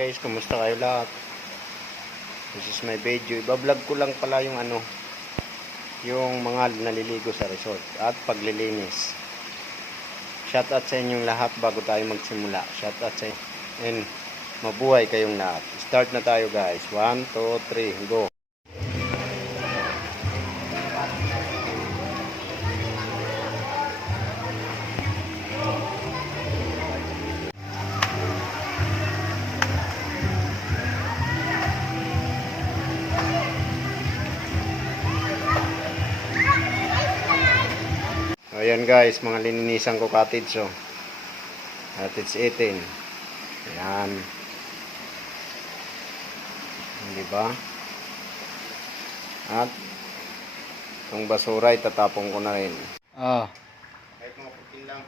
Guys, kumusta kayo lahat? This is my video. Iba-vlog ko lang pala yung yung mga naliligo sa resort at paglilinis. Shout out sa inyong lahat bago tayo magsimula. Shout out sa inyo. And mabuhay kayong lahat. Start na tayo guys. 1, 2, 3, go. Ayan guys, mga lininisan ko cottage, oh. Cottage 18. Ayan. Di ba? At itong basura itatapon ko na rin. Kahit mga putin lang.